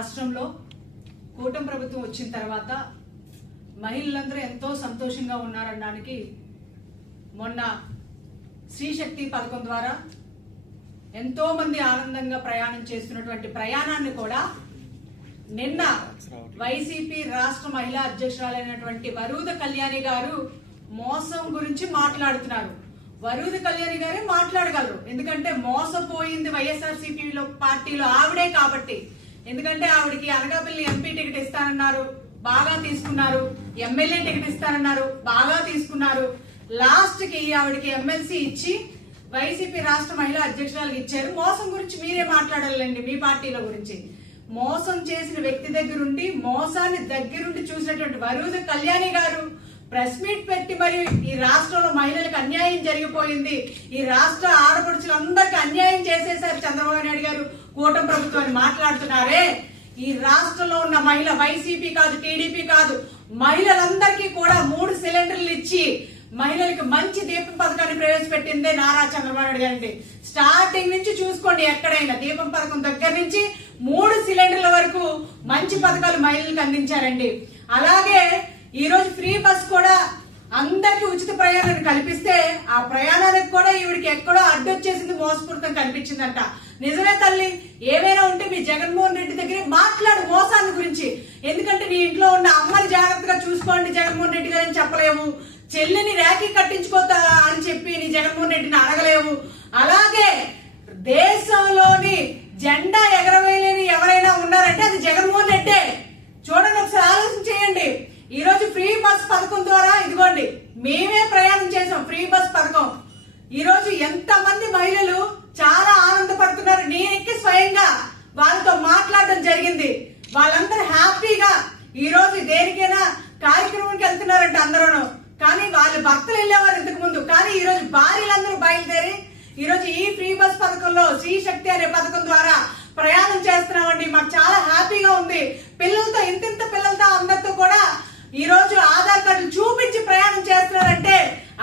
రాష్ట్రంలో కూటమి ప్రభుత్వం వచ్చిన తర్వాత మహిళలందరూ ఎంతో సంతోషంగా ఉన్నారనడానికి మొన్న స్త్రీశక్తి పథకం ద్వారా ఎంతో మంది ఆనందంగా ప్రయాణం చేస్తున్నటువంటి ప్రయాణాన్ని కూడా నిన్న వైసీపీ రాష్ట్ర మహిళా అధ్యక్షురాలైనటువంటి వరూద కళ్యాణి గారు మోసం గురించి మాట్లాడుతున్నారు. వరూద కళ్యాణి గారే మాట్లాడగలరు. ఎందుకంటే మోసపోయింది వైఎస్ఆర్ సిపిలో పార్టీలో ఆవిడే కాబట్టి ఎందుకంటే ఆవిడకి అనకాపల్లి ఎంపీ టికెట్ ఇస్తానన్నారు బాగా తీసుకున్నారు ఎమ్మెల్యే టికెట్ ఇస్తానన్నారు బాగా తీసుకున్నారు. లాస్ట్కి ఆవిడకి ఎమ్మెల్సీ ఇచ్చి వైసీపీ రాష్ట్ర మహిళా అధ్యక్షురాలకు ఇచ్చారు. మోసం గురించి మీరే మాట్లాడాలండి మీ పార్టీలో గురించి. మోసం చేసిన వ్యక్తి దగ్గరుండి మోసాన్ని దగ్గరుండి చూసినటువంటి వరుద కళ్యాణి గారు ప్రెస్ మీట్ పెట్టి మరి ఈ రాష్ట్రంలో మహిళలకు అన్యాయం జరిగిపోయింది. ఈ రాష్ట్ర ఆడపడుచులందరికీ అన్యాయం చేసి చంద్రబాబు నాయుడు గారు కూటమి ప్రభుత్వాన్ని మాట్లాడుతున్నారే? ఈ రాష్ట్రంలో ఉన్న మహిళ వైసీపీ కాదు టీడీపీ కాదు మహిళలందరికీ కూడా మూడు సిలిండర్లు ఇచ్చి మహిళలకు మంచి దీపం పథకాన్ని ప్రవేశపెట్టిందే నారా చంద్రబాబు నాయుడు గారండి స్టార్టింగ్ నుంచి చూసుకోండి ఎక్కడైనా దీపం పథకం దగ్గర నుంచి మూడు సిలిండర్ల వరకు మంచి పథకాలు మహిళలకు అందించారండి. అలాగే ఈ రోజు ఫ్రీ బస్ కూడా అందరికి ఉచిత ప్రయాణాన్ని కల్పిస్తే ఆ ప్రయాణానికి కూడా ఈవిడికి ఎక్కడో అడ్డొచ్చేసింది మోసపూరితం కనిపించిందంట. నిజమే తల్లి ఏమైనా ఉంటే మీ జగన్మోహన్ రెడ్డి దగ్గర మాట్లాడు మోసాన్ని గురించి. ఎందుకంటే నీ ఇంట్లో ఉన్న అమ్మని జాగ్రత్తగా చూసుకోండి జగన్మోహన్ రెడ్డి గారని చెప్పలేము. చెల్లిని ర్యాకీ కట్టించుకోతా అని చెప్పి నీ జగన్మోహన్ రెడ్డిని అడగలేము. అలాగే దేశంలోని జెండా ఎగరవేయలేని ఎవరైనా ఉన్నారంటే అది జగన్మోహన్ రెడ్డే చూడండి ఒకసారి ఆలోచన చేయండి ఈ రోజు ఫ్రీ బస్ పథకం ద్వారా ఇదిగోండి మేమే ప్రయాణం చేసాం ఫ్రీ బస్ పథకం. ఈరోజు ఎంతమంది ఎంత మంది మహిళలు చాలా ఆనందపడుతున్నారు. నేనెక్కి స్వయంగా వాళ్ళతో మాట్లాడడం జరిగింది. వాళ్ళందరూ హ్యాపీగా ఈ రోజు దేనికైనా కార్యక్రమానికి వెళ్తున్నారంట అందరూను. కానీ వాళ్ళ భక్తులు వెళ్ళేవారు ఇంతకు ముందు కానీ ఈ రోజు భార్యలందరూ బయలుదేరి ఈరోజు ఈ ఫ్రీ బస్ పథకంలో శ్రీ శక్తి అనే పథకం ద్వారా ప్రయాణం చేస్తున్నామండి. మాకు చాలా హ్యాపీగా ఉంది. పిల్లలతో ఇంతింత పిల్లలతో అందరితో కూడా ఈ రోజు ఆధార్ కార్డులు చూపించి ప్రయాణం చేస్తున్నారంటే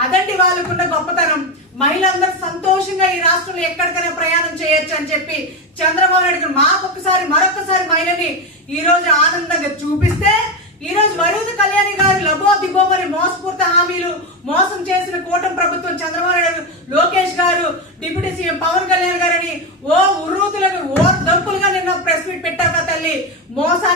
అదండి వాళ్ళకున్న గొప్పతనం. మహిళలందరూ సంతోషంగా ఈ రాష్ట్రంలో ఎక్కడికైనా ప్రయాణం చేయొచ్చు అని చెప్పి చంద్రబాబు నాయుడు గారు మాకొకసారి మరొకసారి మహిళని ఈ రోజు ఆనందంగా చూపిస్తే ఈ రోజు వరుద కళ్యాణి గారు లబో దిబోమని మోసపూర్త హామీలు మోసం చేసిన కూటమి ప్రభుత్వం చంద్రబాబు నాయుడు లోకేష్ గారు డిప్యూటీ సీఎం పవన్ కళ్యాణ్ గారని ఓ ఉర్రూతులకు ఓ దంపులుగా నిన్న ప్రెస్ మీట్ పెట్టాక తల్లి. మోసాన్ని